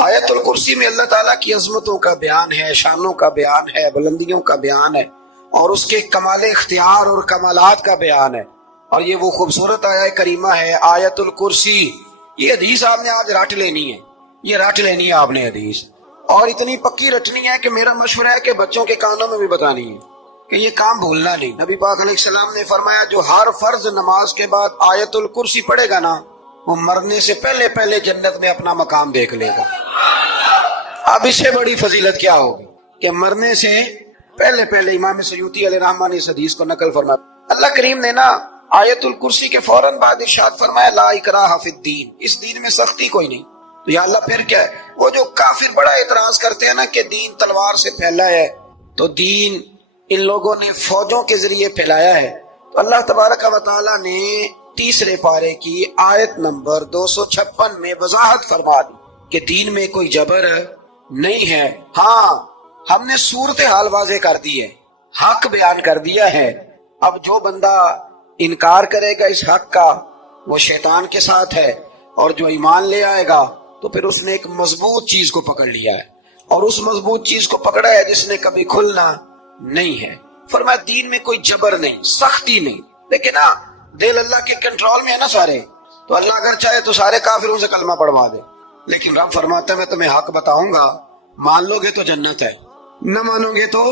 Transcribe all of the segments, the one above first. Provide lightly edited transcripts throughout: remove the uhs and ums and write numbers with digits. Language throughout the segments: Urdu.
آیت الکرسی میں اللہ تعالیٰ کی عظمتوں کا بیان ہے، شانوں کا بیان ہے، بلندیوں کا بیان ہے، اور اس کے کمال اختیار اور کمالات کا بیان ہے۔ اور یہ وہ خوبصورت آیت کریمہ ہے آیت الکرسی۔ یہ حدیث آپ نے آج رٹ لینی ہے، یہ رٹ لینی ہے آپ نے حدیث، اور اتنی پکی رٹنی ہے کہ میرا مشورہ ہے کہ بچوں کے کانوں میں بھی بتانی ہے کہ یہ کام بھولنا نہیں۔ نبی پاک علیہ السلام نے فرمایا جو ہر فرض نماز کے بعد آیت الکرسی پڑھے گا نا، وہ مرنے سے پہلے پہلے جنت میں اپنا مقام دیکھ لے گا۔ اب اس سے بڑی فضیلت کیا ہوگی کہ مرنے سے پہلے پہلے امام سیوطی علیہ رحمہ نے اس حدیث کو نقل فرمایا۔ اللہ کریم نے نا آیت الکرسی کے فوراً بعد ارشاد فرمایا لا اکراہ فی الدین، اس دین میں سختی کوئی نہیں۔ تو یا اللہ پھر کیا ہے؟ وہ جو کافر بڑا اعتراض کرتے ہیں نا کہ دین تلوار سے پھیلا ہے، تو دین ان لوگوں نے فوجوں کے ذریعے پھیلایا ہے۔ تو اللہ تبارک و تعالیٰ نے تیسرے پارے کی آیت نمبر 256 میں وضاحت فرما دی کہ دین میں کوئی جبر نہیں ہے۔ ہاں ہم نے صورتحال واضح کر دی ہے، حق بیان کر دیا ہے۔ اب جو بندہ انکار کرے گا اس حق کا وہ شیطان کے ساتھ ہے، اور جو ایمان لے آئے گا تو پھر اس نے ایک مضبوط چیز کو پکڑ لیا ہے، اور اس مضبوط چیز کو پکڑا ہے جس نے کبھی کھلنا نہیں ہے۔ فرمایا دین میں کوئی جبر نہیں، سختی نہیں، لیکن ہاں دل اللہ کے کنٹرول میں ہے نا سارے، تو اللہ اگر چاہے تو سارے کافروں سے کلمہ پڑھوا دے، لیکن رب فرماتا ہے میں تمہیں حق بتاؤں گا، مان لو گے تو جنت ہے، نہ مانو گے تو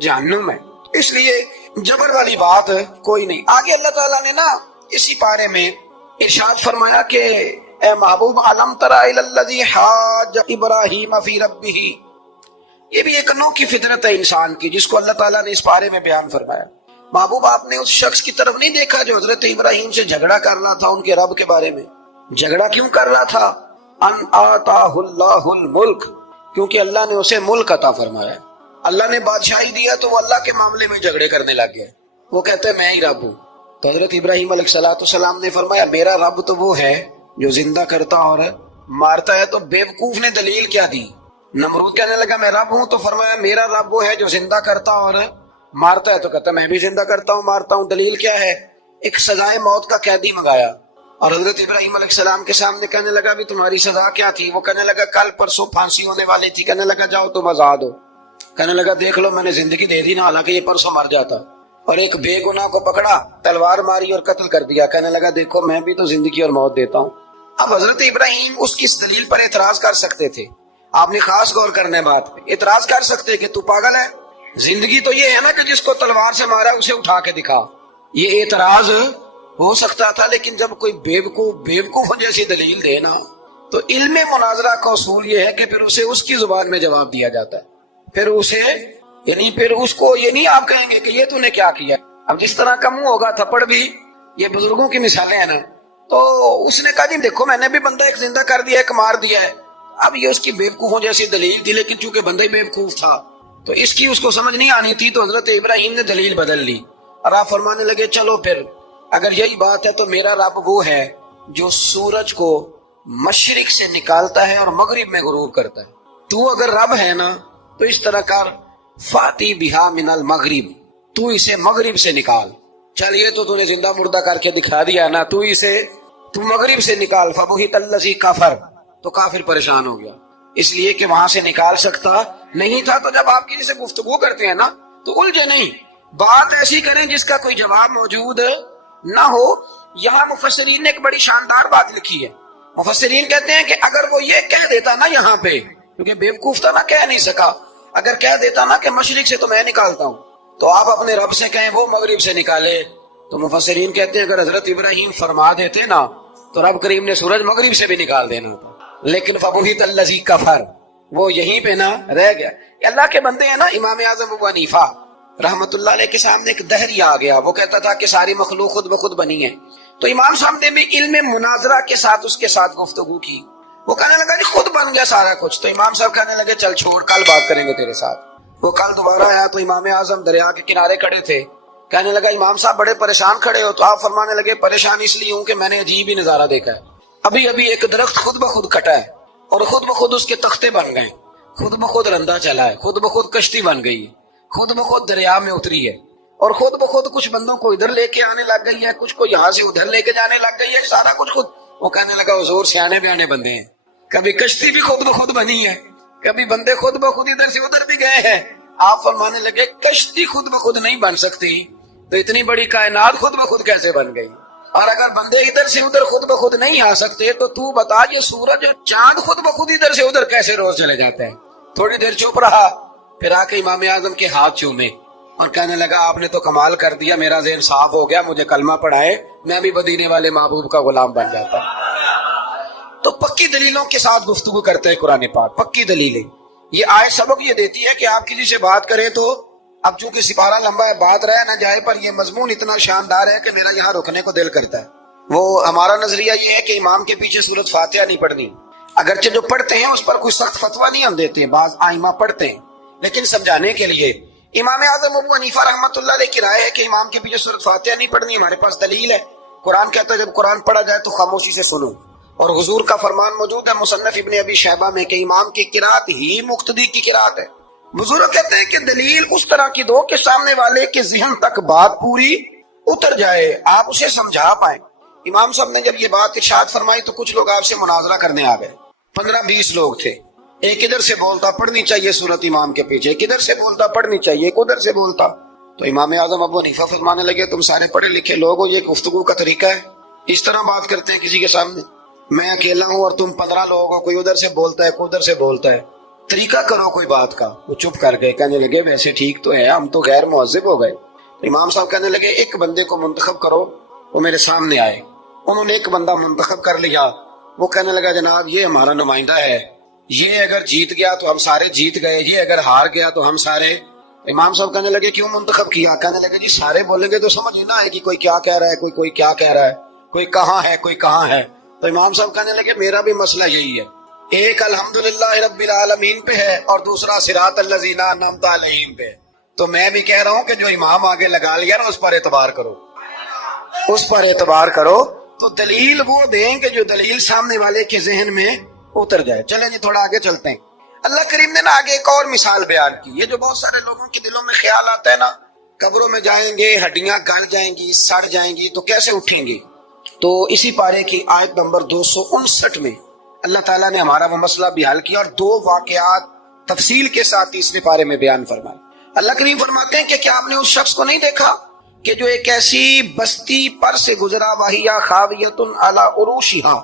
جہنم ہے۔ اس لیے جبر والی بات کوئی نہیں۔ آگے اللہ تعالیٰ نے نا اسی پارے میں ارشاد فرمایا کہ اے محبوب علم تری الی الذی حاج ابراہیم فی ربہ، یہ بھی ایک انوکھی فطرت ہے انسان کی جس کو اللہ تعالیٰ نے اس پارے میں بیان فرمایا۔ محبوب آپ نے اس شخص کی طرف نہیں دیکھا جو حضرت ابراہیم سے جھگڑا کر رہا تھا ان کے رب کے بارے میں؟ جھگڑا کیوں کر رہا تھا؟ ان آتاہ اللہ الملک، کیونکہ اللہ نے اسے ملک عطا فرمایا، اللہ نے بادشاہی دیا، تو وہ اللہ کے معاملے میں جھگڑے کرنے لگ گیا۔ وہ کہتے ہیں میں ہی رب ہوں۔ تو حضرت ابراہیم علیہ السلام نے فرمایا میرا رب تو وہ ہے جو زندہ کرتا اور مارتا ہے۔ تو بیوقوف نے دلیل کیا دی؟ نمرود کہنے لگا میں رب ہوں، تو فرمایا میرا رب وہ ہے جو زندہ کرتا اور مارتا ہے، تو کہتا میں بھی زندہ کرتا ہوں مارتا ہوں۔ دلیل کیا ہے؟ ایک سزائے موت کا قیدی منگایا، اور حضرت ابراہیم علیہ السلام کے سامنے کہنے لگا بھی تمہاری سزا کیا تھی؟ وہ کہنے لگا کل پرسوں پھانسی ہونے والی تھی۔ کہنے لگا جاؤ تم آزاد ہو۔ کہنے لگا دیکھ لو میں نے زندگی دے دی نا، حالانکہ یہ پرسوں مر جاتا۔ اور ایک بے گناہ کو پکڑا، تلوار ماری اور قتل کر دیا۔ کہنے لگا دیکھو میں بھی تو زندگی اور موت دیتا ہوں۔ اب حضرت ابراہیم اس کی اس دلیل پر اعتراض کر سکتے تھے، آپ نے خاص غور کرنا ہے بات پہ، اعتراض کر سکتے کہ تو پاگل ہے، زندگی تو یہ ہے نا کہ جس کو تلوار سے مارا اسے اٹھا کے دکھا، یہ اعتراض ہو سکتا تھا۔ لیکن جب کوئی بیوقوف جیسی دلیل دے نا، تو علم مناظرہ کا اصول یہ ہے کہ پھر اسے اس کی زبان میں جواب دیا جاتا ہے، پھر اسے یعنی پھر اس کو یہ نہیں آپ کہیں گے کہ یہ تو نے کیا کیا۔ اب جس طرح کا منہ ہوگا تھپڑ بھی، یہ بزرگوں کی مثالیں ہیں نا، تو اس نے کہا جی دیکھو میں نے بھی بندہ ایک زندہ کر دیا، ایک مار دیا ہے۔ اب یہ اس کی بیوقوفوں جیسی دلیل تھی، لیکن چونکہ بندہ ہی بیوقوف تھا تو اس کی اس کو سمجھ نہیں آنی تھی، تو حضرت ابراہیم نے دلیل بدل لی، اور آپ فرمانے لگے چلو پھر اگر یہی بات ہے تو میرا رب وہ ہے جو سورج کو مشرق سے نکالتا ہے اور مغرب میں غروب کرتا ہے۔ تو اگر رب ہے نا تو اس طرح کر فاتی بہا من المغرب، تو اسے مغرب سے نکال۔ چل یہ تو نے زندہ مردہ کر کے دکھا دیا نا، تو مغرب سے نکال۔ فبہت الذی کفر، تو کافر پریشان ہو گیا، اس لیے کہ وہاں سے نکال سکتا نہیں تھا۔ تو جب آپ کسی سے گفتگو کرتے ہیں نا تو الجھے نہیں، بات ایسی کریں جس کا کوئی جواب موجود نہ ہو۔ یہاں مفسرین نے ایک بڑی شاندار بات لکھی ہے۔ مفسرین کہتے ہیں کہ اگر وہ یہ کہہ دیتا نا یہاں پہ، کیونکہ بیوقوف تھا نا، کہہ نہیں سکا، اگر کہہ دیتا نا کہ مشرق سے تو میں نکالتا ہوں، تو آپ اپنے رب سے کہیں وہ مغرب سے نکالے۔ تو مفسرین کہتے ہیں اگر حضرت ابراہیم فرما دیتے نا تو رب کریم نے سورج مغرب سے بھی نکال دینا تھا، لیکن فبہت الذی کفر، وہ یہیں پہ نہ رہ گیا۔ اللہ کے بندے ہیں نا، امام اعظم ابو حنیفہ رحمت اللہ علیہ کے سامنے ایک دہری آ گیا، وہ کہتا تھا کہ ساری مخلوق خود بخود بنی ہے۔ تو امام صاحب نے بھی علم مناظرہ کے ساتھ اس کے ساتھ گفتگو کی، وہ کہنے لگا جی خود بن گیا سارا کچھ۔ تو امام صاحب کہنے لگے چل چھوڑ، کل بات کریں گے تیرے ساتھ۔ وہ کل دوبارہ آیا تو امام اعظم دریا کے کنارے کھڑے تھے، کہنے لگا امام صاحب بڑے پریشان کھڑے ہو؟ تو آپ فرمانے لگے پریشان اس لیے ہوں کہ میں نے عجیب ہی نظارہ دیکھا ہے، ابھی ایک درخت خود بخود کٹا ہے اور خود بخود اس کے تختے بن گئے، خود بخود رندہ چلا ہے، خود بخود کشتی بن گئی ہے، خود بخود دریا میں اتری ہے، اور خود بخود کچھ بندوں کو ادھر لے کے آنے لگ گئی ہے، کچھ کو یہاں سے ادھر لے کے جانے لگ گئی ہے، سارا کچھ خود۔ وہ کہنے لگا حضور سیانے بیانے بندے ہیں، کبھی کشتی بھی خود بخود بنی ہے، کبھی بندے خود بخود ادھر سے ادھر بھی گئے ہیں۔ آپ فرمانے لگے کشتی خود بخود نہیں بن سکتی تو اتنی بڑی کائنات خود بخود کیسے بن گئی؟ اور اگر بندے ادھر سے ادھر خود بخود نہیں آ سکتے تو تو بتا یہ سورج اور چاند خود بخود ادھر سے ادھر کیسے روز چلے جاتے ہیں؟ تھوڑی دیر چپ رہا، پھر آ کے امام اعظم کے ہاتھ چومے اور کہنے لگا آپ نے تو کمال کر دیا، میرا ذہن صاف ہو گیا، مجھے کلمہ پڑھائے، میں بھی مدینے والے محبوب کا غلام بن جاتا۔ تو پکی دلیلوں کے ساتھ گفتگو کرتے ہیں قرآن پاک، پکی دلیلیں۔ یہ آیت سبق یہ دیتی ہے کہ آپ کسی سے بات کریں تو اب چونکہ سپارہ لمبا ہے بات رہ نہ جائے، پر یہ مضمون اتنا شاندار ہے کہ میرا یہاں رکنے کو دل کرتا ہے۔ وہ ہمارا نظریہ یہ ہے کہ امام کے پیچھے سورۃ فاتحہ نہیں پڑھنی، اگرچہ جو پڑھتے ہیں اس پر کوئی سخت فتویٰ نہیں ہم دیتے ہیں، بعض آئمہ پڑھتے ہیں، لیکن سمجھانے کے لیے امام اعظم ابو حنیفہ رحمۃ اللہ علیہ کی رائے ہے کہ امام کے پیچھے سورۃ فاتحہ نہیں پڑھنی۔ ہمارے پاس دلیل ہے، قرآن کہتا ہے جب قرآن پڑھا جائے تو خاموشی سے سنو، اور حضور کا فرمان موجود ہے مصنف ابن ابی شیبہ میں کہ امام کی قرات ہی مقتدی کی قرات ہے۔ بزرگ کہتے ہیں کہ دلیل اس طرح کی دو کہ سامنے والے کے ذہن تک بات پوری اتر جائے، آپ اسے سمجھا پائیں۔ امام صاحب نے جب یہ بات ارشاد فرمائی تو کچھ لوگ آپ سے مناظرہ کرنے آ گئے، 15-20 لوگ تھے، ایک ادھر سے بولتا پڑھنی چاہیے سورت امام کے پیچھے، ایک ادھر سے بولتا پڑھنی چاہیے، ایک ادھر سے بولتا۔ تو امام اعظم ابو حنیفہ فرمانے لگے تم سارے پڑھے لکھے لوگ ہو، یہ گفتگو کا طریقہ ہے؟ اس طرح بات کرتے ہیں کسی کے سامنے؟ میں اکیلا ہوں اور تم 15 لوگ ہو، کوئی ادھر سے بولتا ہے کوئی ادھر سے بولتا ہے، طریقہ کرو کوئی بات کا۔ وہ چپ کر گئے، کہنے لگے ویسے ٹھیک تو ہے، ہم تو غیر مہذب ہو گئے۔ امام صاحب کہنے لگے ایک بندے کو منتخب کرو، وہ میرے سامنے آئے۔ انہوں نے ایک بندہ منتخب کر لیا، وہ کہنے لگا جناب یہ ہمارا نمائندہ ہے، یہ اگر جیت گیا تو ہم سارے جیت گئے، یہ اگر ہار گیا تو ہم سارے۔ امام صاحب کہنے لگے کیوں منتخب کیا؟ کہنے لگے جی سارے بولیں گے تو سمجھ نہ آئے گی کوئی کیا کہہ رہا ہے، کوئی کیا کہہ رہا ہے، کوئی کہاں ہے کوئی کہاں ہے۔ تو امام صاحب کہنے لگے میرا بھی مسئلہ یہی ہے، ایک الحمدللہ رب العالمین پہ ہے اور دوسرا صراط الذین انعمت علیہم پہ ہے۔ تو میں بھی کہہ رہا ہوں کہ جو امام آگے لگا لیا نا اس پر اعتبار کرو، اس پر اعتبار کرو۔ تو دلیل وہ دیں کہ جو دلیل سامنے والے کے ذہن میں اتر جائے۔ چلیں جی تھوڑا آگے چلتے ہیں۔ اللہ کریم نے نا آگے ایک اور مثال بیان کی، یہ جو بہت سارے لوگوں کے دلوں میں خیال آتا ہے نا قبروں میں جائیں گے ہڈیاں گل جائیں گی سڑ جائیں گی تو کیسے اٹھیں گی، تو اسی پارے کی آیت نمبر 259 میں اللہ تعالیٰ نے ہمارا وہ مسئلہ بھی حل کیا اور 2 واقعات تفصیل کے ساتھ تیسرے پارے میں بیان فرمائے۔ اللہ کریم فرماتے ہیں کہ کیا آپ نے اس شخص کو نہیں دیکھا کہ جو ایک ایسی بستی پر سے گزرا وَهِيَ خَاوِيَةٌ عَلَىٰ عُرُوشِهَا،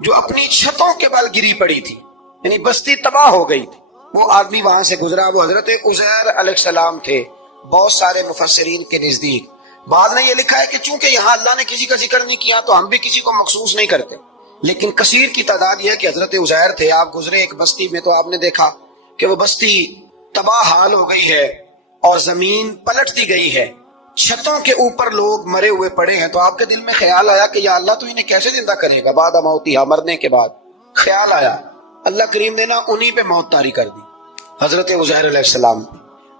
جو اپنی چھتوں کے بل گری پڑی تھی، یعنی بستی تباہ ہو گئی تھی۔ وہ آدمی وہاں سے گزرا، وہ حضرت عزیر علیہ السلام تھے۔ بہت سارے مفسرین کے نزدیک بعد نے یہ لکھا ہے کہ چونکہ یہاں اللہ نے کسی کا ذکر نہیں کیا تو ہم بھی کسی کو مخصوص نہیں کرتے، لیکن کثیر کی تعداد یہ ہے کہ حضرت عزیر تھے، آپ گزرے ایک بستی میں تو آپ نے دیکھا کہ وہ بستی تباہ حال ہو گئی ہے اور زمین پلٹ دی گئی ہے، چھتوں کے اوپر لوگ مرے ہوئے پڑے ہیں۔ تو آپ کے دل میں خیال آیا کہ یا اللہ تو انہیں کیسے زندہ کرے گا بعد موتہا، مرنے کے بعد؟ خیال آیا، اللہ کریم نے نا انہی پہ موت طاری کر دی، حضرت عزیر علیہ السلام۔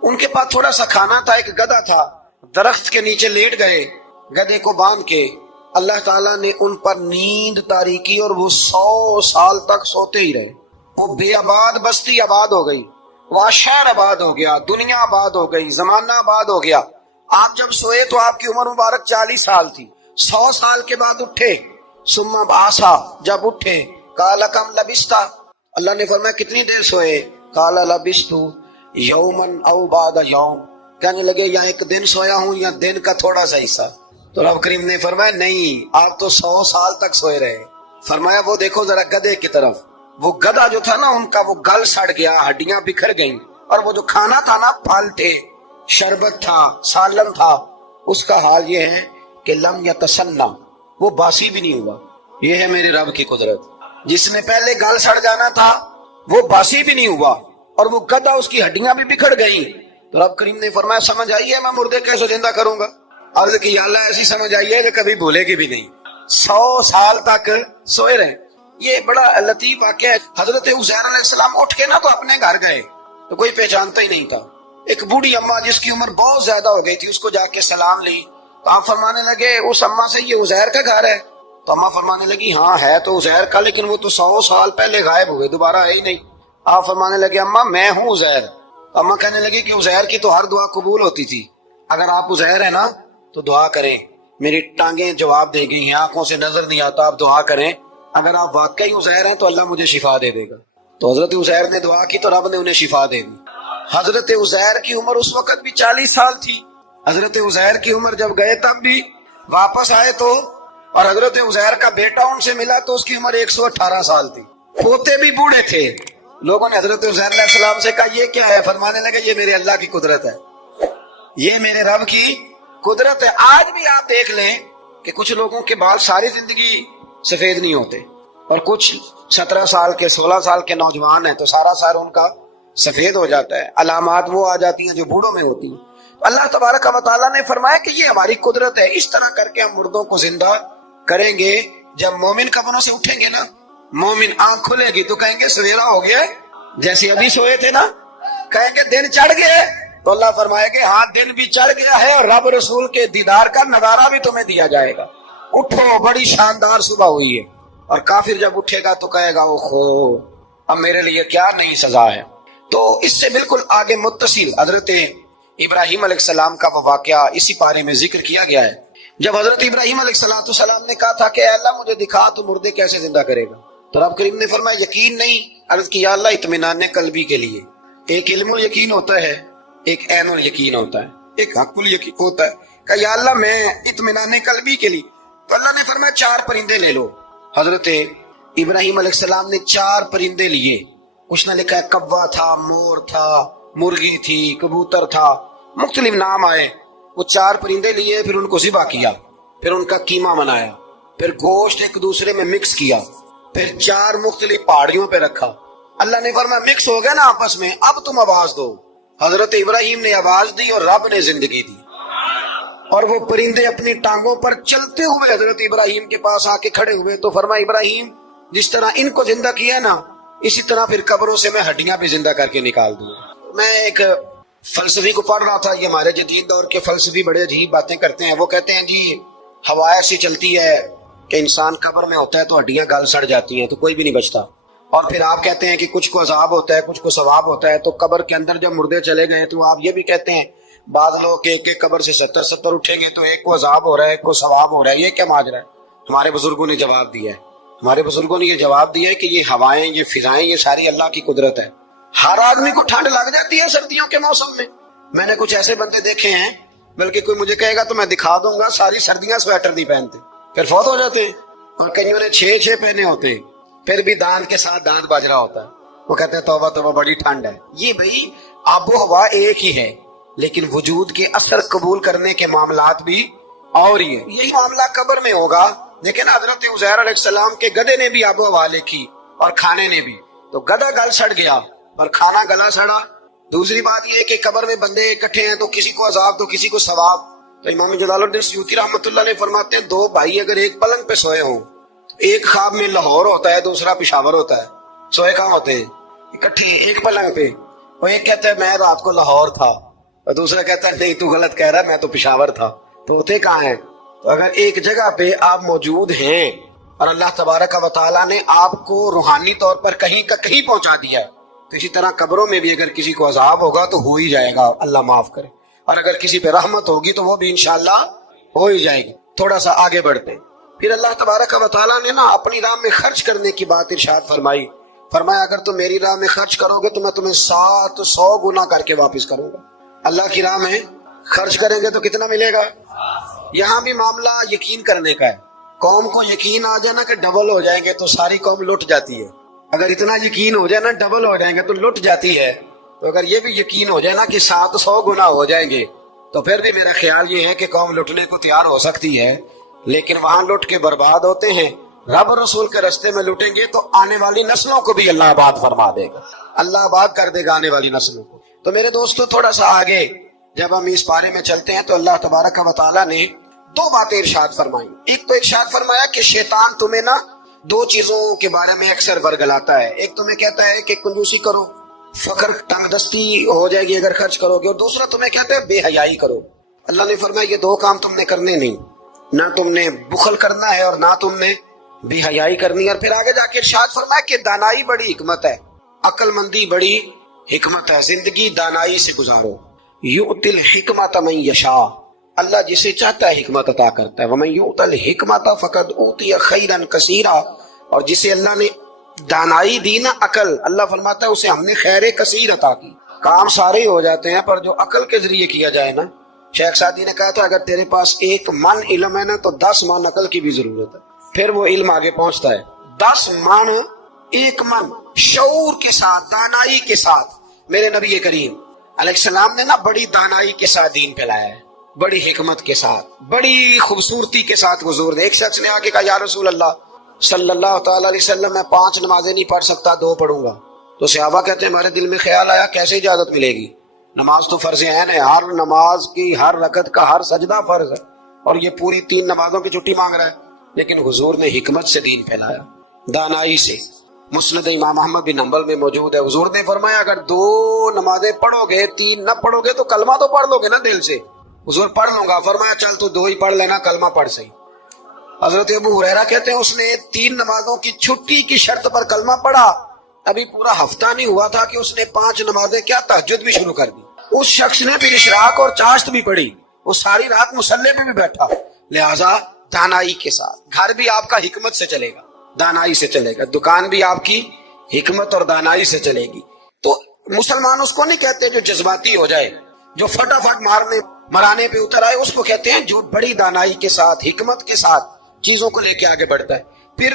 ان کے پاس تھوڑا سا کھانا تھا، ایک گدھا تھا، درخت کے نیچے لیٹ گئے گدھے کو باندھ کے، اللہ تعالیٰ نے ان پر نیند طاری کی اور وہ 100 سال تک سوتے ہی رہے۔ وہ بے آباد بستی آباد ہو گئی، وہاں شہر آباد ہو گیا، دنیا آباد ہو گئی، زمانہ آباد ہو گیا۔ آپ جب سوئے تو آپ کی عمر مبارک 40 سال تھی، 100 سال کے بعد اٹھے، ثم بعثا، جب اٹھے قال کم لبثتا، اللہ نے فرمایا کتنی دیر سوئے؟ قال لبثت یوما او بعد یوم، کہنے لگے یا ایک دن سویا ہوں یا دن کا تھوڑا سا حصہ۔ تو رب کریم نے فرمایا نہیں، آپ تو 100 سال تک سوئے رہے۔ فرمایا وہ دیکھو ذرا گدھے کی طرف، وہ گدھا جو تھا نا ان کا وہ گل سڑ گیا، ہڈیاں بکھر گئیں، اور وہ جو کھانا تھا نا پھل تھے، شربت تھا، سالن تھا، اس کا حال یہ ہے کہ لم یتسنہ، وہ باسی بھی نہیں ہوا۔ یہ ہے میرے رب کی قدرت، جس نے پہلے گل سڑ جانا تھا وہ باسی بھی نہیں ہوا، اور وہ گدھا اس کی ہڈیاں بھی بکھر گئیں۔ تو رب کریم نے فرمایا سمجھ آئی ہے میں مردے کیسے زندہ کروں گا؟ عرض کی یا اللہ ایسی سمجھ آئی ہے کہ کبھی بھولے گی بھی نہیں، 100 سال تک سوئے رہے۔ یہ بڑا لطیف واقعہ ہے۔ حضرت عزیر علیہ السلام اٹھ کے نا تو اپنے گھر گئے تو کوئی پہچانتا ہی نہیں تھا۔ ایک بوڑھی اماں جس کی عمر بہت زیادہ ہو گئی تھی اس کو جا کے سلام لی تو آپ فرمانے لگے اس اماں سے یہ عزیر کا گھر ہے؟ تو اماں فرمانے لگی ہاں ہے تو عزیر کا، لیکن وہ تو 100 سال پہلے غائب ہوئے، دوبارہ ہے ہی نہیں۔ آپ فرمانے لگے اماں میں ہوں عزیر۔ اماں کہنے لگی کہ عزیر کی تو ہر دعا قبول ہوتی تھی، اگر آپ عزیر ہیں نا تو دعا کریں، میری ٹانگیں جواب دے گئی ہیں، آنکھوں سے نظر نہیں آتا، آپ دعا کریں اگر آپ واقعی عزیر ہیں تو اللہ مجھے شفا دے دے گا. تو حضرت عزیر نے دعا کی تو رب نے انہیں شفا دے دی. حضرت عزیر کی عمر اس وقت بھی 40 سال تھی. حضرت عزیر کی عمر جب گئے تب بھی واپس آئے تو، اور حضرت عزیر کا بیٹا ان سے ملا تو اس کی عمر 118 سال تھی. پوتے بھی بوڑھے تھے. لوگوں نے حضرت عزیر علیہ السلام سے کہا یہ کیا ہے؟ فرمانے لگے یہ میرے اللہ کی قدرت ہے، یہ میرے رب کی قدرت ہے. آج بھی آپ دیکھ لیں کہ کچھ لوگوں کے بال ساری زندگی سفید نہیں ہوتے، اور کچھ 17 سال کے 16 سال کے نوجوان ہیں تو سارا سر ان کا سفید ہو جاتا ہے. علامات وہ آ جاتی ہیں جو بوڑھوں میں ہوتی ہیں. اللہ تبارک و تعالیٰ نے فرمایا کہ یہ ہماری قدرت ہے. اس طرح کر کے ہم مردوں کو زندہ کریں گے. جب مومن قبروں سے اٹھیں گے نا، مومن آنکھ کھلے گی تو کہیں گے سویرا ہو گیا، جیسے ابھی سوئے تھے نا، کہیں گے دن چڑھ گئے. تو اللہ فرمائے گے ہاں دن بھی چڑھ گیا ہے، اور رب رسول کے دیدار کا نظارہ بھی تمہیں دیا جائے گا. اٹھو، بڑی شاندار صبح ہوئی ہے. اور کافر جب اٹھے گا تو کہے گا اوہو اب میرے لیے کیا نئی سزا ہے. تو اس سے بالکل آگے متصل حضرت ابراہیم علیہ السلام کا وہ واقعہ اسی پارے میں ذکر کیا گیا ہے. جب حضرت ابراہیم علیہ السلام نے کہا تھا کہ اے اللہ مجھے دکھا تو مردے کیسے زندہ کرے گا، تو رب کریم نے فرمایا یقین نہیں. عرض کیا اللہ اطمینان قلبی کے لیے. ایک علم الیقین ہوتا ہے، ایک عین الیقین ہوتا ہے، ایک حق الیقین ہوتا ہے. کہ یا اللہ میں اطمینان قلبی کے لیے. تو اللہ نے فرمایا 4 پرندے لے لو. حضرت ابراہیم علیہ السلام نے 4 پرندے لیے. کچھ نے لکھا ہے کوا تھا، مور تھا، مرغی تھی، کبوتر تھا، مختلف نام آئے. وہ 4 پرندے لیے، پھر ان کو ذبح کیا، پھر ان کا قیمہ بنایا، پھر گوشت ایک دوسرے میں مکس کیا، پھر 4 مختلف پہاڑیوں پہ رکھا. اللہ نے فرمایا مکس ہو گیا نا آپس میں، اب تم آواز دو. حضرت ابراہیم نے آواز دی اور رب نے زندگی دی. اور وہ پرندے اپنی ٹانگوں پر چلتے ہوئے حضرت ابراہیم کے پاس آ کے کھڑے ہوئے. تو فرمایا ابراہیم جس طرح ان کو زندہ کیا نا، اسی طرح پھر قبروں سے میں ہڈیاں بھی زندہ کر کے نکال دوں. میں ایک فلسفی کو پڑھ رہا تھا. یہ ہمارے جدید دور کے فلسفی بڑے عجیب باتیں کرتے ہیں. وہ کہتے ہیں جی ہوا ایسی چلتی ہے کہ انسان قبر میں ہوتا ہے تو ہڈیاں گل سڑ جاتی ہیں تو کوئی بھی نہیں بچتا. اور پھر آپ کہتے ہیں کہ کچھ کو عذاب ہوتا ہے کچھ کو ثواب ہوتا ہے. تو قبر کے اندر جب مردے چلے گئے تو آپ یہ بھی کہتے ہیں بعض لوگ ایک ایک قبر سے 70 اٹھیں گے تو ایک کو عذاب ہو رہا ہے ایک کو ثواب ہو رہا ہے. یہ کیا ماجرا ہے؟ ہمارے بزرگوں نے جواب دیا ہے. ہمارے بزرگوں نے یہ جواب دیا ہے کہ یہ ہوائیں، یہ فضائیں، یہ ساری اللہ کی قدرت ہے. ہر آدمی کو ٹھنڈ لگ جاتی ہے سردیوں کے موسم میں. میں نے کچھ ایسے بندے دیکھے ہیں، بلکہ کوئی مجھے کہے گا تو میں دکھا دوں گا، ساری سردیاں سویٹر نہیں پہنتے، پھر فوت ہو جاتے ہیں. اور کئیوں نے 6 پہنے ہوتے ہیں، پھر بھی دانت کے ساتھ دانت بج رہا ہوتا ہے. وہ کہتے ہیں توبہ توبہ بڑی ٹھنڈ ہے. یہ بھائی آب و ہوا ایک ہی ہے، لیکن وجود کے اثر قبول کرنے کے معاملات بھی اور ہی ہے. یہی معاملہ قبر میں ہوگا. لیکن حضرت عزیر علیہ السلام کے گدھے نے بھی آب و ہوا لکھی اور کھانے نے بھی. تو گدھا گل سڑ گیا اور کھانا گلا سڑا. دوسری بات یہ کہ قبر میں بندے اکٹھے ہیں تو کسی کو عذاب تو کسی کو ثواب. تو امام جلال الدین سیوطی رحمۃ اللہ علیہ فرماتے ہیں 2 بھائی اگر ایک پلنگ پہ سوئے ہوں، ایک خواب میں لاہور ہوتا ہے دوسرا پشاور ہوتا ہے، سوئے کہاں ہوتے ہیں؟ اکٹھے ایک پلنگ پہ. وہ ایک کہتا ہے میں رات کو لاہور تھا، اور دوسرا کہتا ہے نہیں تو غلط کہہ رہا ہے میں تو پشاور تھا. تو ہوتے کہاں ہیں؟ تو اگر ایک جگہ پہ آپ موجود ہیں اور اللہ تبارک و تعالیٰ نے آپ کو روحانی طور پر کہیں کا کہیں پہنچا دیا، تو اسی طرح قبروں میں بھی اگر کسی کو عذاب ہوگا تو ہو ہی جائے گا، اللہ معاف کرے. اور اگر کسی پہ رحمت ہوگی تو وہ بھی انشاءاللہ ہو ہی جائے گی. تھوڑا سا آگے بڑھتے ہیں. پھر اللہ تبارک و تعالیٰ نے نا اپنی راہ میں خرچ کرنے کی بات ارشاد فرمائی. فرمایا اگر تم میری راہ میں خرچ کرو گے تو میں تمہیں 700 گنا کر کے واپس کروں گا. اللہ کی راہ میں خرچ کریں گے تو کتنا ملے گا؟ یہاں بھی معاملہ یقین کرنے کا ہے. قوم کو یقین آ جائے نا کہ ڈبل ہو جائیں گے تو ساری قوم لٹ جاتی ہے. اگر اتنا یقین ہو جائے نا ڈبل ہو جائیں گے تو لٹ جاتی ہے. تو اگر یہ بھی یقین ہو جائے نا کہ 700 گنا ہو جائیں گے تو پھر بھی میرا خیال یہ ہے کہ قوم لٹنے کو تیار ہو سکتی ہے. لیکن وہاں لٹ کے برباد ہوتے ہیں. رب رسول کے رستے میں لٹیں گے تو آنے والی نسلوں کو بھی اللہ آباد فرما دے گا، اللہ آباد کر دے گا آنے والی نسلوں کو. تو میرے دوستو تھوڑا سا آگے جب ہم اس بارے میں چلتے ہیں تو اللہ تبارک و تعالیٰ نے 2 باتیں ارشاد فرمائی. ایک تو ارشاد فرمایا کہ شیطان تمہیں نا 2 چیزوں کے بارے میں اکثر ورگلاتا ہے. ایک تمہیں کہتا ہے کہ کنجوسی کرو، فقر تنگ دستی ہو جائے گی اگر خرچ کرو گے، اور دوسرا تمہیں کہتا ہے بے حیائی کرو. اللہ نے فرمایا یہ 2 کام تم نے کرنے نہیں، نہ تم نے بخل کرنا ہے اور نہ تم نے بے حیائی کرنی ہے. اور پھر آگے جا کے ارشاد فرمایا کہ دانائی بڑی حکمت ہے، عقل مندی بڑی حکمت ہے، زندگی دانائی سے گزارو. یؤتی الحکمت من یشاء، اللہ جسے چاہتا ہے حکمت عطا کرتا ہے. ومن یؤت الحکمت فقد اوتی خیرا کثیرا، اور جسے اللہ نے دانائی دی نا، عقل، اللہ فرماتا ہے اسے ہم نے خیر کثیر عطا کی. کام سارے ہو جاتے ہیں پر جو عقل کے ذریعے کیا جائے نا، شیخ سعدی نے کہا تھا اگر تیرے پاس 1 من علم ہے نا تو 10 من عقل کی بھی ضرورت ہے، پھر وہ علم آگے پہنچتا ہے. 10 من، 1 من شعور کے ساتھ، دانائی کے ساتھ. میرے نبی کریم علیہ السلام نے نا بڑی دانائی کے ساتھ دین پھیلایا ہے، بڑی حکمت کے ساتھ، بڑی خوبصورتی کے ساتھ حضور نے. ایک شخص نے آگے کہا یا رسول اللہ صلی اللہ تعالی علیہ وسلم میں 5 نمازیں نہیں پڑھ سکتا، 2 پڑھوں گا. تو صحابہ کہتے ہیں ہمارے دل میں خیال آیا کیسے اجازت ملے گی؟ نماز تو فرض عین ہے، ہر نماز کی ہر رکعت کا ہر سجدہ فرض ہے، اور یہ پوری 3 نمازوں کی چھٹی مانگ رہا ہے. لیکن حضور نے حکمت سے دین پھیلایا، دانائی سے. مسند امام احمد بن حنبل میں موجود ہے، حضور نے فرمایا اگر 2 نمازیں پڑھو گے، 3 نہ پڑھو گے تو کلمہ تو پڑھ لو گے نا دل سے. حضور پڑھ لوں گا، فرمایا چل تو 2 ہی پڑھ لینا، کلمہ پڑھ صحیح. حضرت ابو ہریرہ کہتے ہیں اس نے 3 نمازوں کی چھٹی کی شرط پر کلمہ پڑھا، ابھی پورا ہفتہ نہیں ہوا تھا کہ اس نے 5 نمازیں کیا تہجد بھی شروع کر دی. اس شخص نے پھر اشراق اور چاشت بھی پڑھی، وہ ساری رات مصلی پہ بھی بیٹھا. لہذا دانائی کے ساتھ گھر بھی آپ کا حکمت سے چلے گا، دانائی سے چلے گا، دکان بھی آپ کی حکمت اور دانائی سے چلے گی. تو مسلمان اس کو نہیں کہتے جو جذباتی ہو جائے، جو فٹافٹ مرانے پہ اتر آئے، اس کو کہتے ہیں جو بڑی دانائی کے ساتھ، حکمت کے ساتھ چیزوں کو لے کے آگے بڑھتا ہے. پھر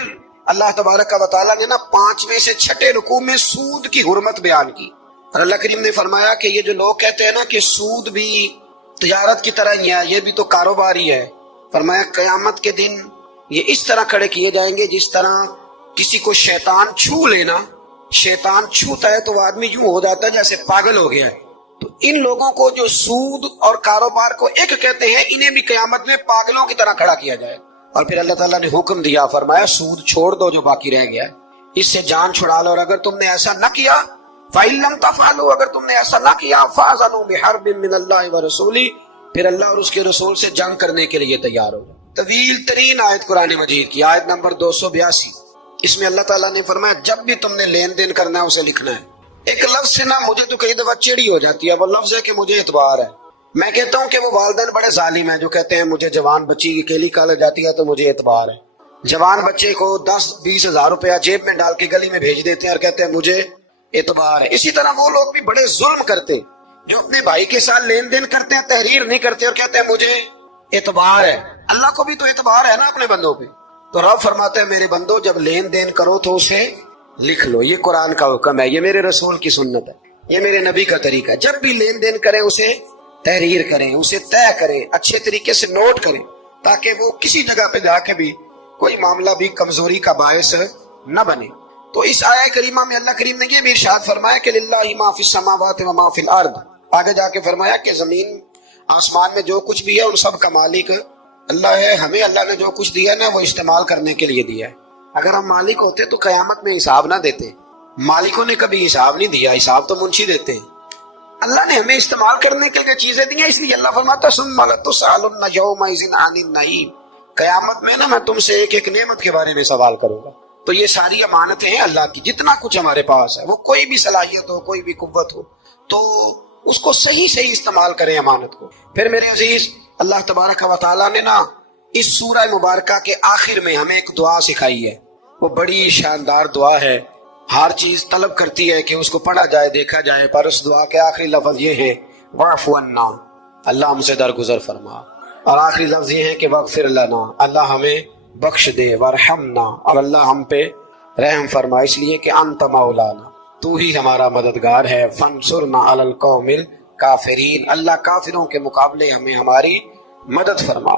اللہ تبارک و تعالیٰ نے نا 5ویں سے 6 رکوع میں سود کی حرمت بیان کی، اور اللہ کریم نے فرمایا کہ یہ جو لوگ کہتے ہیں نا کہ سود بھی تجارت کی طرح ہی ہے، یہ بھی تو کاروبار ہی ہے، فرمایا قیامت کے دن یہ اس طرح کھڑے کیے جائیں گے جس طرح کسی کو شیطان چھو لینا، شیطان چھوتا ہے تو وہ آدمی یوں ہو جاتا ہے جیسے پاگل ہو گیا ہے. تو ان لوگوں کو جو سود اور کاروبار کو ایک کہتے ہیں، انہیں بھی قیامت میں پاگلوں کی طرح کھڑا کیا جائے. اور پھر اللہ تعالیٰ نے حکم دیا، فرمایا سود چھوڑ دو جو باقی رہ گیا ہے، اس سے جان چھڑا لو، اور اگر تم نے ایسا نہ کیا فَإِن لَمْ تَفْعَلُوا، اگر تم نے ایسا نہ کیا فَأَذَنُوا بِحَرْبٍ مِّنَ اللَّهِ وَرَسُولِهِ، پھر اللہ اور اس کے رسول سے جنگ کرنے کے لیے تیار ہو. طویل ترین آیت قرآن مجید کی، آیت نمبر 282. اس میں اللہ تعالیٰ نے فرمایا جب بھی تم نے لین دین کرنا ہے اسے لکھنا ہے. ایک لفظ سے نا مجھے تو کئی دفعہ چڑی ہو جاتی ہے، وہ لفظ ہے کہ مجھے اعتبار ہے. میں کہتا ہوں کہ وہ والدین بڑے ظالم ہیں جو کہتے ہیں مجھے جوان بچی کی کیلی کالج جاتی ہے تو مجھے اعتبار ہے. جوان بچے کو 10-20 ہزار روپیہ جیب میں ڈال کے گلی میں بھیج دیتے ہیں اور کہتے ہیں مجھے اعتبار ہے. اسی طرح وہ لوگ بھی بڑے ظلم کرتے جو اپنے بھائی کے ساتھ لین دین کرتے ہیں، تحریر نہیں کرتے اور کہتے ہیں مجھے اعتبار ہے. اللہ کو بھی تو اعتبار ہے نا اپنے بندوں پہ. تو رب فرماتے ہیں میرے بندو جب لین دین کرو تو اسے لکھ لو، یہ قرآن کا حکم ہے، یہ میرے رسول کی سنت ہے، یہ میرے نبی کا طریقہ ہے. جب بھی لین دین کریں اسے تحریر کریں، اسے طے کریں، اچھے طریقے سے نوٹ کریں، تاکہ وہ کسی جگہ پہ جا کے بھی کوئی معاملہ بھی کمزوری کا باعث نہ بنے. تو اس آیہ کریمہ میں اللہ کریم نے یہ بھی ارشاد فرمایا کہ للہ ما فی السماوات و ما فی الارض. آگے جا کے فرمایا کہ زمین آسمان میں جو کچھ بھی ہے ان سب کا مالک اللہ ہے. ہمیں اللہ نے جو کچھ دیا نا وہ استعمال کرنے کے لیے دیا ہے. اگر ہم مالک ہوتے تو قیامت میں حساب نہ دیتے. مالکوں نے کبھی حساب نہیں دیا، حساب تو منشی دیتے ہیں. اللہ نے ہمیں استعمال کرنے کے لیے چیزیں دی ہیں، اس لیے اللہ فرماتا ہے ثم لتسألن یومئذ عن النعیم، قیامت میں نا میں تم سے ایک ایک نعمت کے بارے میں سوال کروں گا. تو یہ ساری امانتیں ہیں اللہ کی، جتنا کچھ ہمارے پاس ہے، وہ کوئی بھی صلاحیت ہو، کوئی بھی قوت ہو، تو اس کو صحیح استعمال کریں امانت کو. پھر میرے عزیز اللہ تبارک و تعالیٰ نے نا اس سورہ مبارکہ کے آخر میں ہمیں ایک دعا سکھائی ہے. وہ بڑی شاندار دعا ہے، ہر چیز طلب کرتی ہے کہ اس کو پڑھا جائے، دیکھا جائے، پر اس دعا کے آخری لفظ یہ ہے واعف عنا، اللہ ہم سے درگزر فرما، اور آخری لفظ یہ ہے کہ واغفر لنا، اللہ ہمیں بخش دے، وارحمنا، اور اللہ ہم پہ رحم فرما، اس لیے کہ انت مولانا، تو ہی ہمارا مددگار ہے، فانصرنا علی القوم الکافرین، اللہ کافروں کے مقابلے ہمیں ہماری مدد فرما.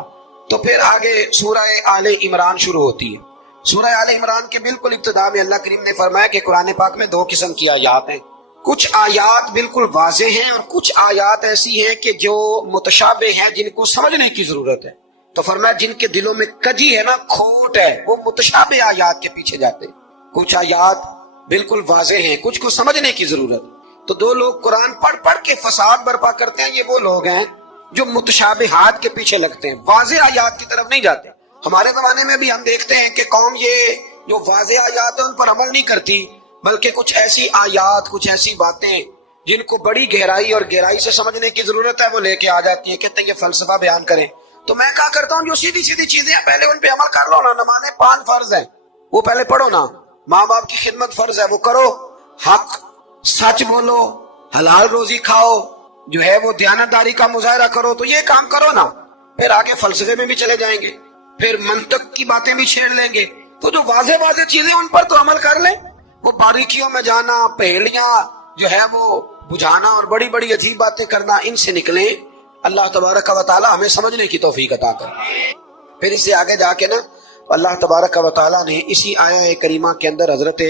تو پھر آگے سورہ آل عمران شروع ہوتی ہے. سورہ آل عمران کے بالکل ابتدا میں اللہ کریم نے فرمایا کہ قرآن پاک میں 2 قسم کی آیات ہیں. کچھ آیات بالکل واضح ہیں اور کچھ آیات ایسی ہیں کہ جو متشابہ ہیں، جن کو سمجھنے کی ضرورت ہے. تو فرمایا جن کے دلوں میں کجی ہے نا، کھوٹ ہے، وہ متشابہ آیات کے پیچھے جاتے. کچھ آیات بالکل واضح ہیں، کچھ کو سمجھنے کی ضرورت. تو 2 لوگ قرآن پڑھ کے فساد برپا کرتے ہیں، یہ وہ لوگ ہیں جو متشابہات کے پیچھے لگتے ہیں، واضح آیات کی طرف نہیں جاتے. ہمارے زمانے میں بھی ہم دیکھتے ہیں کہ قوم یہ جو واضح آیات ہیں ان پر عمل نہیں کرتی، بلکہ کچھ ایسی آیات، کچھ ایسی باتیں جن کو بڑی گہرائی اور گہرائی سے سمجھنے کی ضرورت ہے وہ لے کے آ جاتی ہیں، کہتے ہیں یہ فلسفہ بیان کریں. تو میں کہا کرتا ہوں جو سیدھی چیزیں ہیں پہلے ان پہ عمل کر لو نا. نمازیں 5 فرض ہیں، وہ پہلے پڑھو نا. ماں باپ کی خدمت فرض ہے، وہ کرو. حق سچ بولو، حلال روزی کھاؤ، جو ہے وہ دیانتداری کا مظاہرہ کرو. تو یہ کام کرو نا، پھر آگے فلسفے میں بھی چلے جائیں گے، پھر منطق کی باتیں بھی چھیڑ لیں گے. تو جو واضح واضح چیزیں ان پر تو عمل کر لیں. وہ باریکیوں میں جانا، پہیلیاں جو ہے وہ بجھانا اور بڑی بڑی عجیب باتیں کرنا، ان سے نکلیں. اللہ تبارک و تعالی ہمیں سمجھنے کی توفیق عطا کرے. پھر اس سے آگے جا کے نا اللہ تبارک و تعالی نے اسی آیہ کریمہ کے اندر حضرت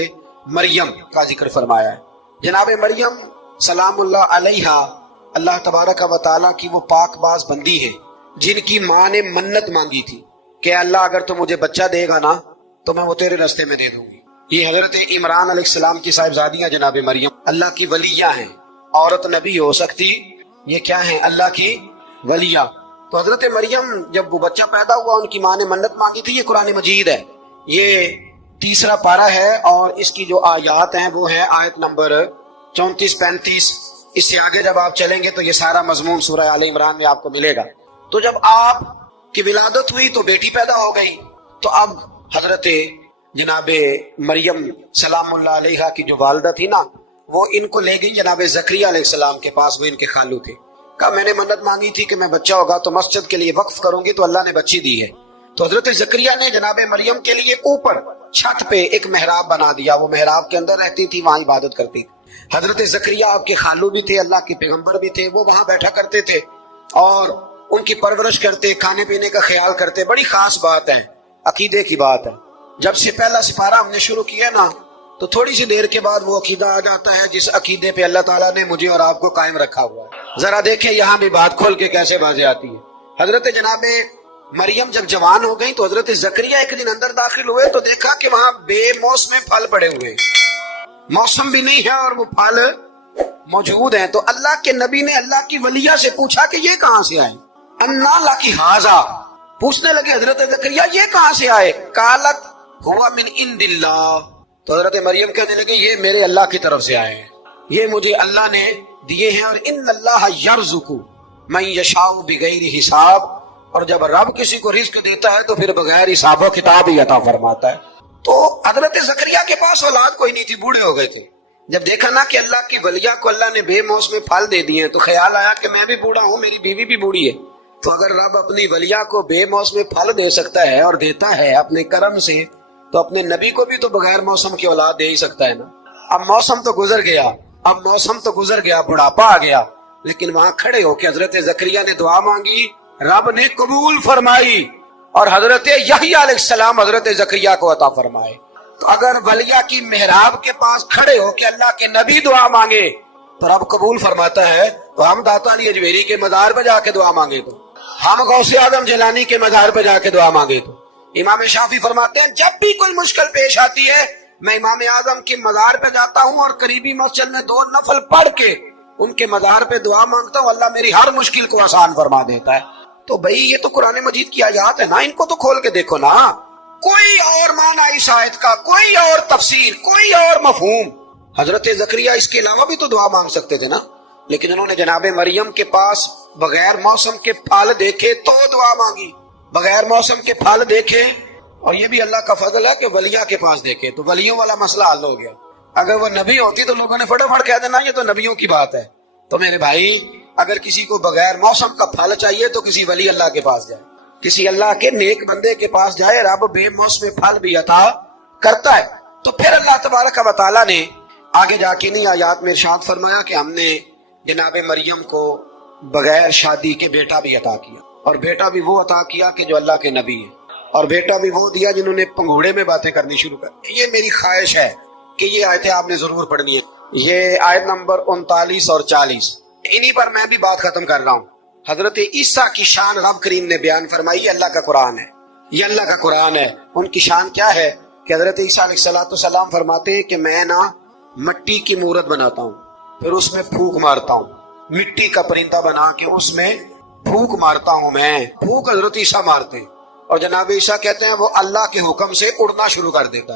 مریم کا ذکر فرمایا ہے. جناب مریم سلام اللہ علیہا اللہ تبارک و تعالی کی وہ پاک باز بندی ہے جن کی ماں نے منت مانگی تھی کہ اللہ اگر تو مجھے بچہ دے گا نا تو میں وہ تیرے راستے میں دے دوں گی. یہ حضرت عمران علیہ السلام کی صاحبزادیاں جناب مریم اللہ کی ولیہ ہیں. عورت نبی ہو سکتی، یہ کیا ہیں؟ اللہ کی ولیہ. تو حضرت مریم جب وہ بچہ پیدا ہوا ان کی ماں نے منت مانگی تھی. یہ قرآن مجید ہے، یہ 3 پارہ ہے اور اس کی جو آیات ہیں وہ ہے آیت نمبر 34-35. اس سے آگے جب آپ چلیں گے تو یہ سارا مضمون سورہ آل عمران میں آپ کو ملے گا. تو جب آپ کی ولادت ہوئی تو بیٹی پیدا ہو گئی. تو اب حضرت جناب مریم سلام اللہ علیہا کی جو والدہ تھی نا وہ ان کو لے گئی جناب زکریا علیہ السلام کے پاس. وہ ان کے خالو تھے. کہا میں نے منت مانگی تھی کہ میں بچہ ہوگا تو مسجد کے لیے وقف کروں گی، تو اللہ نے بچی دی ہے. تو حضرت زکریا نے جناب مریم کے لیے اوپر چھت پہ ایک محراب بنا دیا. وہ محراب کے اندر رہتی تھی، وہاں عبادت کرتی. حضرت زکریا آپ کے خالو بھی تھے، اللہ کے پیغمبر بھی تھے. وہ وہاں بیٹھا کرتے تھے اور ان کی پرورش کرتے، کھانے پینے کا خیال کرتے. بڑی خاص بات ہے، عقیدے کی بات ہے. جب سے پہلا سپارہ ہم نے شروع کیا نا تو تھوڑی سی دیر کے بعد وہ عقیدہ آ جاتا ہے جس عقیدے پہ اللہ تعالیٰ نے مجھے اور آپ کو قائم رکھا ہوا ہے. ذرا دیکھیں یہاں بھی بات کھول کے کیسے بازیں آتی ہے. حضرت جناب مریم جب جوان ہو گئی تو حضرت زکریا ایک دن اندر داخل ہوئے تو دیکھا کہ وہاں بے موسم پھل پڑے ہوئے، موسم بھی نہیں ہے اور وہ پھل موجود ہیں. تو اللہ کے نبی نے اللہ کی ولیہ سے پوچھا کہ یہ کہاں سے آئے؟ انا لکی ھذا، پوچھنے لگے حضرت زکریا یہ کہاں سے آئے؟ قالت ہوا من عند اللہ. تو حضرت مریم کہنے لگے یہ میرے اللہ کی طرف سے آئے ہیں، یہ مجھے اللہ نے دیے ہیں. اور ان اللہ یرزق من یشاء بغیر حساب، اور جب رب کسی کو رزق دیتا ہے تو پھر بغیر حساب و کتاب ہی عطا فرماتا ہے. تو حضرت زکریا کے پاس اولاد کوئی نہیں تھی، بوڑھے ہو گئے تھے. جب دیکھا نا کہ اللہ کی ولیہ کو اللہ نے بے موسم پھل دے دیے تو خیال آیا کہ میں بھی بوڑھا ہوں، میری بیوی بھی بوڑھی ہے، تو اگر رب اپنی ولیہ کو بے موسم پھل دے سکتا ہے اور دیتا ہے اپنے کرم سے تو اپنے نبی کو بھی تو بغیر موسم کی اولاد دے ہی سکتا ہے نا. اب موسم تو گزر گیا، بڑھاپا آ گیا، لیکن وہاں کھڑے ہو کے حضرت زکریا نے دعا مانگی، رب نے قبول فرمائی اور حضرت یحییٰ علیہ السلام حضرت زکریا کو عطا فرمائے. تو اگر ولیہ کی محراب کے پاس کھڑے ہو کے اللہ کے نبی دعا مانگے تو رب قبول فرماتا ہے. تو ہم داتا علی اجمیری کے مزار پہ جا کے دعا مانگے تو، ہم غوث اعظم جیلانی کے مزار پہ جا کے دعا مانگے تو. امام شافعی فرماتے ہیں جب بھی کوئی مشکل پیش آتی ہے میں امام اعظم کے مزار پہ جاتا ہوں اور قریبی مسجد میں 2 نفل پڑھ کے ان کے مزار پہ دعا مانگتا ہوں، اللہ میری ہر مشکل کو آسان فرما دیتا ہے. تو بھئی یہ تو قرآن مجید کی آیات ہے نا، ان کو تو کھول کے دیکھو نا. کوئی اور معنی اس آیت کا، کوئی اور تفسیر، کوئی اور مفہوم. حضرت زکریا اس کے علاوہ بھی تو دعا مانگ سکتے تھے نا، لیکن انہوں نے جناب مریم کے پاس بغیر موسم کے پھل دیکھے تو دعا مانگی، بغیر موسم کے پھل دیکھے. اور یہ بھی اللہ کا فضل ہے کہ ولیہ کے پاس دیکھے تو ولیوں والا مسئلہ حل ہو گیا. اگر وہ نبی ہوتی تو لوگوں نے فٹافٹ کہہ دینا یہ تو نبیوں کی بات ہے. تو میرے بھائی اگر کسی کو بغیر موسم کا پھل چاہیے تو کسی ولی اللہ کے پاس جائے، کسی اللہ کے نیک بندے کے پاس جائے، رب بے موسم پھل بھی عطا کرتا ہے. تو پھر اللہ تبارک و تعالیٰ نے آگے جا کے نہیں آیات میں ارشاد فرمایا کہ ہم نے جناب مریم کو بغیر شادی کے بیٹا بھی عطا کیا، اور بیٹا بھی وہ عطا کیا کہ جو اللہ کے نبی ہے، اور بیٹا بھی وہ دیا جنہوں نے پنگھوڑے میں باتیں کرنی شروع کر. یہ میری خواہش ہے کہ یہ آیتیں آپ نے ضرور پڑھنی ہے. یہ آیت نمبر 39 اور 40 انہی پر میں بھی بات ختم کر رہا ہوں. حضرت عیسیٰ کی شان رب کریم نے بیان فرمائی. یہ اللہ کا قرآن ہے، یہ اللہ کا قرآن ہے. ان کی شان کیا ہے کہ حضرت عیسیٰ علیہ السلام فرماتے ہیں کہ میں نا مٹی کی مورت بناتا ہوں، پھر اس میں پھونک مارتا ہوں، مٹی کا پرندہ بنا کے اس میں پھونک مارتا ہوں. میں پھونک حضرت عیسیٰ مارتے ہیں اور جناب عیسیٰ کہتے ہیں وہ اللہ کے حکم سے اڑنا شروع کر دیتا ہے.